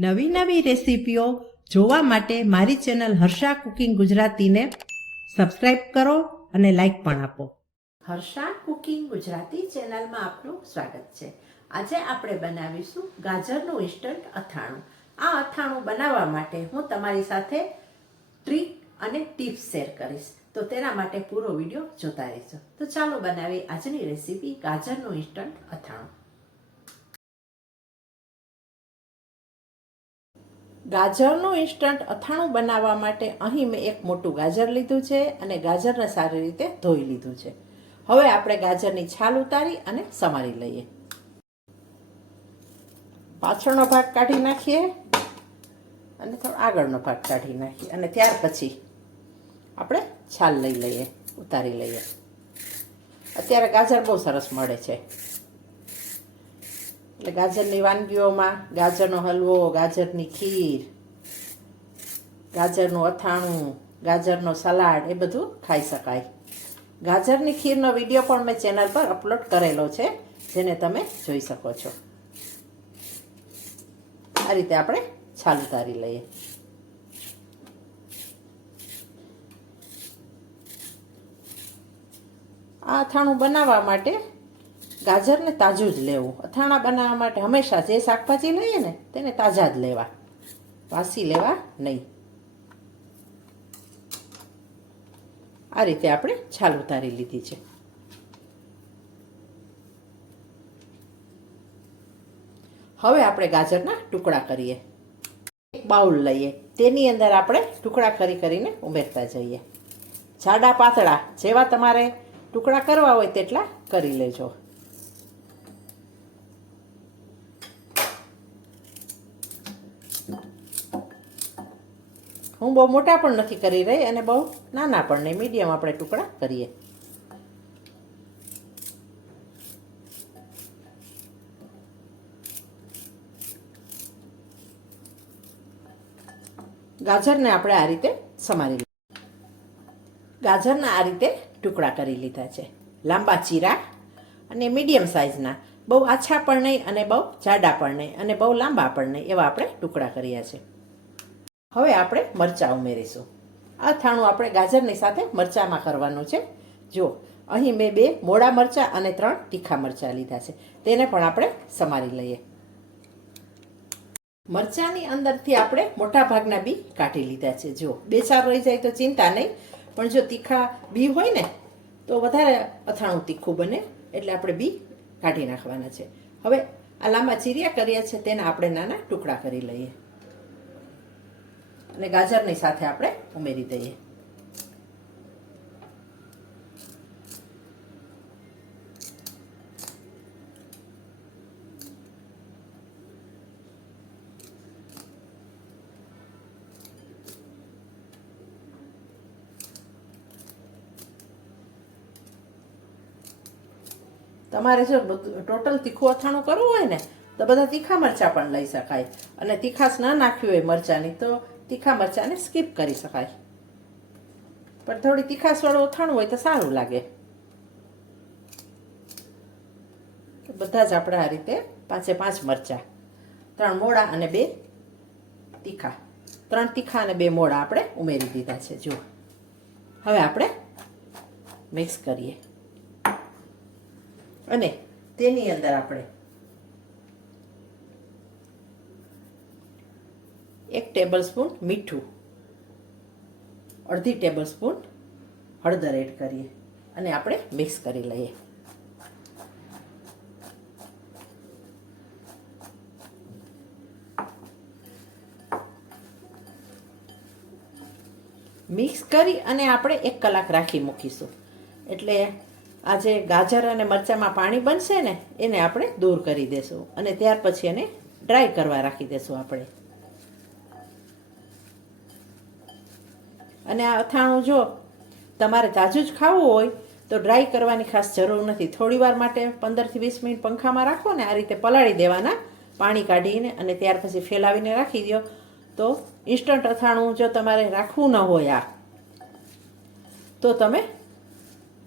નવી નવી રેસીપીઓ જોવા માટે મારી ચેનલ હર્ષા કુકિંગ ગુજરાતીને સબસ્ક્રાઇબ કરો અને લાઈક પણ આપો. હર્ષા કુકિંગ ગુજરાતી ચેનલમાં આપનું સ્વાગત છે. આજે આપણે બનાવીશું ગાજરનું ઇન્સ્ટન્ટ અથાણું. આ અથાણું બનાવવા માટે હું તમારી સાથે ટ્રીક અને ટિપ્સ શેર કરીશ. તો તેના માટે પૂરો વીડિયો જોતા રહેજો. તો ચાલો બનાવી આજની રેસીપી ગાજરનું ઇન્સ્ટન્ટ અથાણું. ગાજરનું ઇન્સ્ટન્ટ અથાણું બનાવવા માટે અહીં મેં એક મોટું ગાજર લીધું છે અને ગાજરને સારી રીતે ધોઈ લીધું છે. હવે આપણે ગાજરની છાલ ઉતારી અને સમારી લઈએ. પાછળનો ભાગ કાઢી નાખીએ અને થોડો આગળનો ભાગ કાઢી નાખીએ અને ત્યાર પછી આપણે છાલ લઈ લઈએ, ઉતારી લઈએ. અત્યારે ગાજર બહુ સરસ મળે છે. એટલે ગાજરની વાનગીઓમાં ગાજરનો હલવો, ગાજરની ખીર, ગાજરનું અથાણું, ગાજરનો સલાડ, એ બધું ખાઈ શકાય. ગાજરની ખીરનો વીડિયો પણ મેં ચેનલ પર અપલોડ કરેલો છે, જેને તમે જોઈ શકો છો. આ રીતે આપણે છાલ ઉતારી લઈએ. આ અથાણું બનાવવા માટે ગાજરને તાજું જ લેવું. અથાણા બનાવવા માટે હંમેશા જે શાકભાજી લઈએ ને, તેને તાજા જ લેવા. વાસી લેવા નહીં. આ રીતે આપણે છાલ ઉતારી લીધી છે. હવે આપણે ગાજરના ટુકડા કરીએ. એક બાઉલ લઈએ. તેની અંદર આપણે ટુકડા કરી કરીને ઉમેરતા જઈએ. જાડા પાતળા જેવા તમારે ટુકડા કરવા હોય તેટલા કરી લેજો. હું બહુ મોટા પણ નથી કરી રહી અને બહુ નાના પણ નહીં. મીડિયમ આપણે ટુકડા કરીએ. ગાજરને આપણે આ રીતે સમારી ગાજરના આ રીતે ટુકડા કરી લીધા છે. લાંબા ચીરા અને મીડિયમ સાઇઝના. બહુ આછા પણ નહીં અને બહુ જાડા પણ નહીં અને બહુ લાંબા પણ નહીં એવા આપણે ટુકડા કર્યા છે. હવે આપણે મરચાં ઉમેરીશું. આ થાણું આપણે ગાજરની સાથે મરચાંમાં કરવાનું છે. જો, અહીં મેં બે મોડા મરચાં અને ત્રણ તીખા મરચાં લીધા છે. તેને પણ આપણે સમારી લઈએ. મરચાંની અંદરથી આપણે મોટા ભાગના બી કાઢી લીધા છે. જો, બે ચાર રહી જાય તો ચિંતા નહીં. પણ જો તીખા બી હોય ને, તો વધારે અથાણું તીખું બને. એટલે આપણે બી કાઢી નાખવાના છે. હવે આ લાંબા ચીરિયા કર્યા છે, તેના આપણે નાના ટુકડા કરી લઈએ. અને ગાજરની સાથે આપણે ઉમેરી દઈએ. તમારે જો ટોટલ તીખું અથાણું કરવું હોય ને, તો બધા તીખા મરચાં પણ લઈ શકાય. અને તીખાશ ના નાખ્યું હોય મરચાંની, તો તીખા મરચાંને સ્કીપ કરી શકાય. પણ થોડી તીખાશવાળું અથાણું હોય તો સારું લાગે. બધા જ આપણે આ રીતે પાંચે પાંચ મરચાં. ત્રણ મોડા અને બે તીખા. ત્રણ તીખા અને બે મોડા આપણે ઉમેરી દીધા છે, જુઓ. હવે આપણે મિક્સ કરીએ. અને તેની અંદર આપણે એક ટેબલ સ્પૂન મીઠું. અડધી ટેબલસ્પૂન હળદર એડ કરીએ અને આપણે મિક્સ કરી લઈએ. મિક્સ કરી અને આપણે એક કલાક રાખી મૂકીશું. એટલે આ જે ગાજર અને મરચાંમાં પાણી બનશે ને, એને આપણે દૂર કરી દેશું. અને ત્યાર પછી એને ડ્રાય કરવા રાખી દેશું આપણે. અને આ અથાણું જો તમારે તાજું જ ખાવું હોય, તો ડ્રાય કરવાની ખાસ જરૂર નથી. થોડી વાર માટે પંદરથી વીસ મિનિટ પંખામાં રાખો ને આ રીતે પલાળી દેવાના. પાણી કાઢીને અને ત્યાર પછી ફેલાવીને રાખી દો તો ઇન્સ્ટન્ટ અથાણું જો તમારે રાખવું ન હોય આ, તો તમે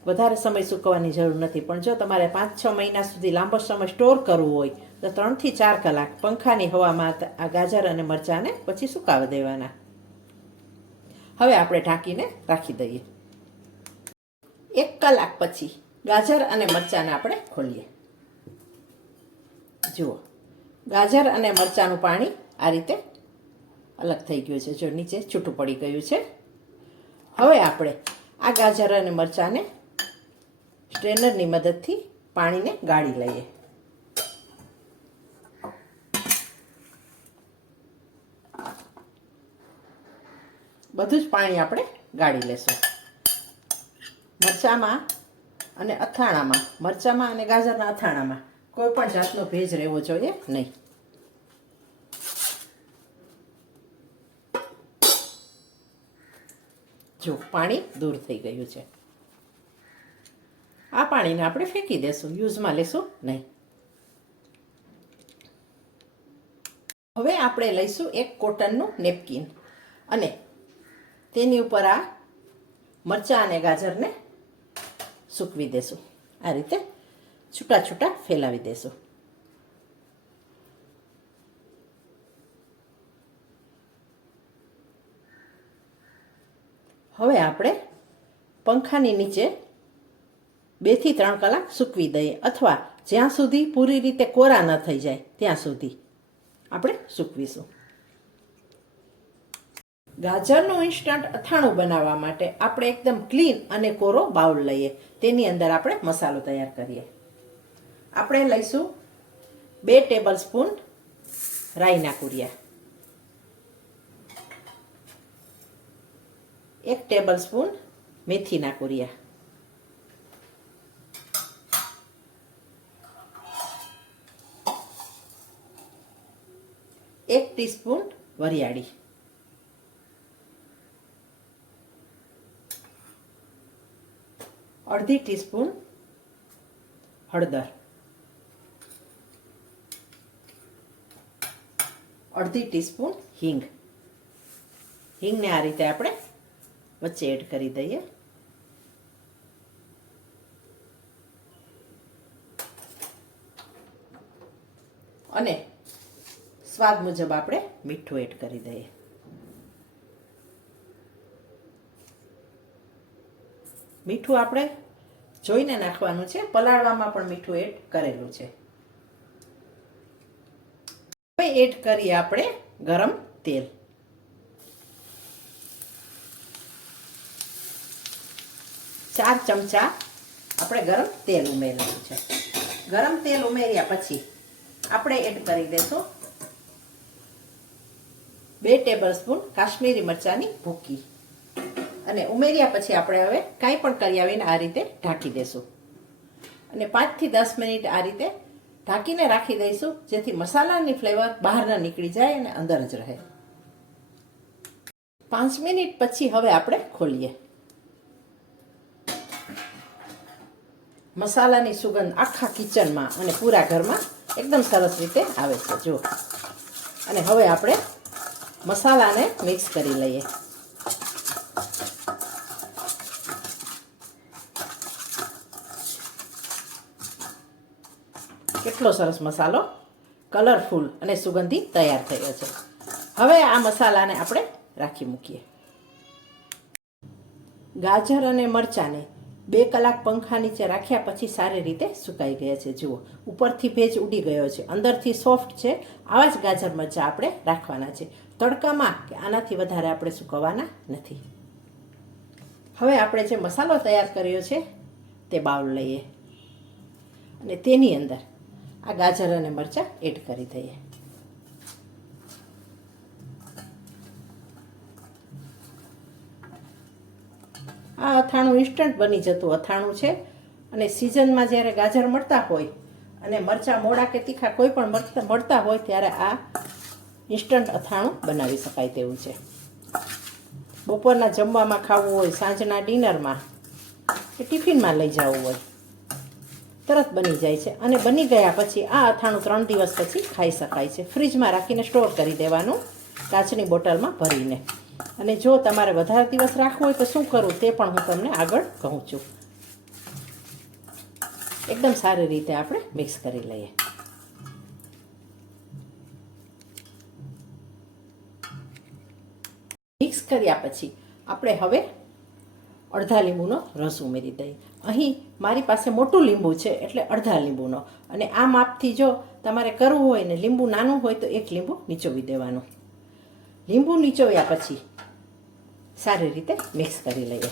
વધારે સમય સૂકવવાની જરૂર નથી. પણ જો તમારે પાંચ છ મહિના સુધી લાંબો સમય સ્ટોર કરવું હોય, તો ત્રણથી ચાર કલાક પંખાની હવામાં આ ગાજર અને મરચાંને પછી સુકાવી દેવાના. હવે આપણે ઢાંકીને રાખી દઈએ. એક કલાક પછી ગાજર અને મરચાંને આપણે ખોલીએ. જુઓ, ગાજર અને મરચાંનું પાણી આ રીતે અલગ થઈ ગયું છે. જો નીચે છૂટું પડી ગયું છે. હવે આપણે આ ગાજર અને મરચાંને સ્ટ્રેનરની મદદથી પાણીને ગાળી લઈએ. બધું જ પાણી આપણે ગાળી લેશું. મરચાંમાં અને અથાણામાં. મરચાંમાં અને ગાજરના અથાણામાં. કોઈ પણ જાતનો ભેજ રહેવો જોઈએ નહીં. જો, પાણી દૂર થઈ ગયું છે. આ પાણીને આપણે ફેંકી દેશું. યુઝમાં લેશું નહીં. હવે આપણે લઈશું એક કોટનનું નેપકિન. અને તેની ઉપર આ મરચાં અને ગાજરને સૂકવી દેશું. આ રીતે છૂટા છૂટા ફેલાવી દેશું. હવે આપણે પંખાની નીચે બેથી ત્રણ કલાક સૂકવી દઈએ અથવા જ્યાં સુધી પૂરી રીતે કોરા ન થઈ જાય, ત્યાં સુધી આપણે સૂકવીશું. ગાજરનું ઇન્સ્ટન્ટ અથાણું બનાવવા માટે આપણે એકદમ ક્લીન અને કોરો બાઉલ લઈએ. તેની અંદર આપણે મસાલો તૈયાર કરીએ. આપણે લઈશું બે ટેબલ સ્પૂન રાઈના કુરિયા એક ટેબલ સ્પૂન મેથીના કુરિયા એક ટીસ્પૂન વરિયાળી. અડધી ટીસ્પૂન હળદર. અડધી ટીસ્પૂન હિંગ. હિંગને આ રીતે આપણે વચ્ચે એડ કરી દઈએ. અને સ્વાદ મુજબ આપણે મીઠું એડ કરી દઈએ. મીઠું આપણે જોઈને નાખવાનું છે. પલાળવામાં પણ મીઠું એડ કરેલું છે. એડ કરીએ આપણે ગરમ તેલ. ચાર ચમચા આપણે ગરમ તેલ ઉમેરેલું છે. ગરમ તેલ ઉમેર્યા પછી આપણે એડ કરી દઈશું બે ટેબલ સ્પૂન કાશ્મીરી મરચાંની ભૂકી. અને ઉમેર્યા પછી આપણે હવે કાંઈ પણ કર્યા વિના આ રીતે ઢાંકી દઈશું અને પાંચથી દસ મિનિટ આ રીતે ઢાંકીને રાખી દઈશું, જેથી મસાલાની ફ્લેવર બહાર ન નીકળી જાય અને અંદર જ રહે. પાંચ મિનિટ પછી હવે આપણે ખોલીએ. મસાલાની સુગંધ આખા કિચનમાં અને પૂરા ઘરમાં એકદમ સરસ રીતે આવે છે. જુઓ. અને હવે આપણે મસાલાને મિક્સ કરી લઈએ. કેટલો સરસ મસાલો કલરફુલ અને સુગંધી તૈયાર થયો છે. હવે આ મસાલાને આપણે રાખી મૂકીએ. ગાજર અને મરચાંને બે કલાક પંખા નીચે રાખ્યા પછી સારી રીતે સુકાઈ ગયા છે. જુઓ, ઉપરથી ભેજ ઉડી ગયો છે. અંદરથી સોફ્ટ છે. આવા જ ગાજર મરચાં આપણે રાખવાના છે. તડકામાં કે આનાથી વધારે આપણે સુકવવાના નથી. હવે આપણે જે મસાલો તૈયાર કર્યો છે, તે બાઉલ લઈએ. અને તેની અંદર આ ગાજર અને મરચાં એડ કરી દઈએ. આ અથાણું ઇન્સ્ટન્ટ બની જતું અથાણું છે અને સિઝનમાં જ્યારે ગાજર મળતા હોય અને મરચાં મોડા કે તીખા કોઈ પણ મળતા હોય ત્યારે આ ઇન્સ્ટન્ટ અથાણું બનાવી શકાય તેવું છે. બપોરના જમવામાં ખાવું હોય, સાંજના ડિનરમાં કે ટિફિનમાં લઈ જવું હોય. તરત બની જાય છે અને બની ગયા પછી આ અથાણું ત્રણ દિવસ પછી ખાઈ શકાય છે. ફ્રીજમાં રાખીને સ્ટોર કરી દેવાનું કાચની બોટલમાં ભરીને. અને જો તમારે વધારે દિવસ રાખવું હોય તો શું કરવું તે પણ હું તમને આગળ કહું છું. એકદમ સારી રીતે આપણે મિક્સ કરી લઈએ. મિક્સ કર્યા પછી આપણે હવે અડધા લીંબુનો રસ ઉમેરી દઈએ. અહીં મારી પાસે મોટું લીંબુ છે, એટલે અડધા લીંબુનો. અને આ માપથી જો તમારે કરવું હોય ને લીંબુ નાનું હોય તો એક લીંબુ નીચોવી દેવાનું. લીંબુ નીચોવ્યા પછી સારી રીતે મિક્સ કરી લઈએ.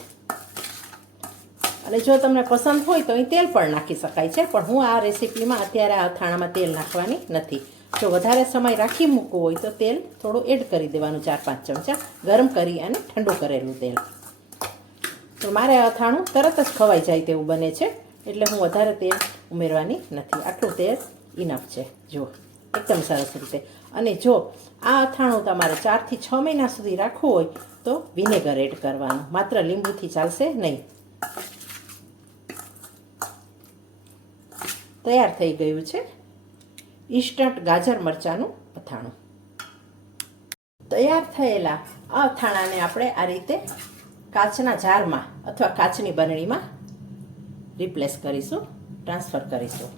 અને જો તમને પસંદ હોય તો અહીં તેલ પણ નાખી શકાય છે, પણ હું આ રેસીપીમાં અત્યારે આ અથાણામાં તેલ નાખવાની નથી. જો વધારે સમય રાખી મૂકવું હોય તો તેલ થોડું એડ કરી દેવાનું, ચાર પાંચ ચમચા ગરમ કરી અને ઠંડુ કરેલું તેલ. તો મારે અથાણું તરત જ ખવાઈ જાય તેવું બને છે. એટલે હું વધારે તેલ ઉમેરવાની નથી. આટલું તેલ ઇનફ છે. જો એકદમ સરસ રીતે. અને જો આ અથાણું તમારે ચારથી છ મહિના સુધી રાખવું હોય, તો વિનેગર એડ કરવાનું. માત્ર લીંબુથી ચાલશે નહીં. તૈયાર થઈ ગયું છે ઇન્સ્ટન્ટ ગાજર મરચાંનું અથાણું. તૈયાર થયેલા આ અથાણાને આપણે આ રીતે કાચના જારમાં અથવા કાચની બરણીમાં રિપ્લેસ કરીશું ટ્રાન્સફર કરીશું.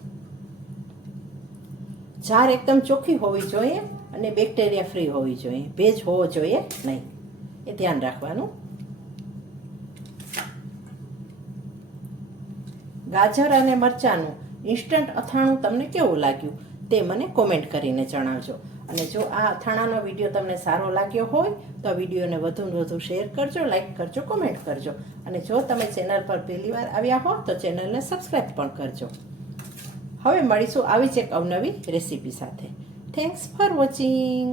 જાર એકદમ ચોખ્ખી હોવી જોઈએ અને બેક્ટેરિયા ફ્રી હોવી જોઈએ. ભેજ હોવો જોઈએ નહીં. એ ધ્યાન રાખવાનું. ગાજર અને મરચાંનું ઇન્સ્ટન્ટ અથાણું તમને કેવું લાગ્યું તે મને કોમેન્ટ કરીને જણાવજો. અને જો આ અથાણાનો વીડિયો તમને સારો લાગ્યો હોય, તો વિડીયોને વધુને વધુ શેર કરજો લાઇક કરજો, કોમેન્ટ કરજો. અને જો તમે ચેનલ પર પહેલી વાર આવ્યા હો, તો ચેનલને સબસ્ક્રાઈબ પણ કરજો. હવે મળીશું આવી જ એક અવનવી રેસીપી સાથે. Thanks for watching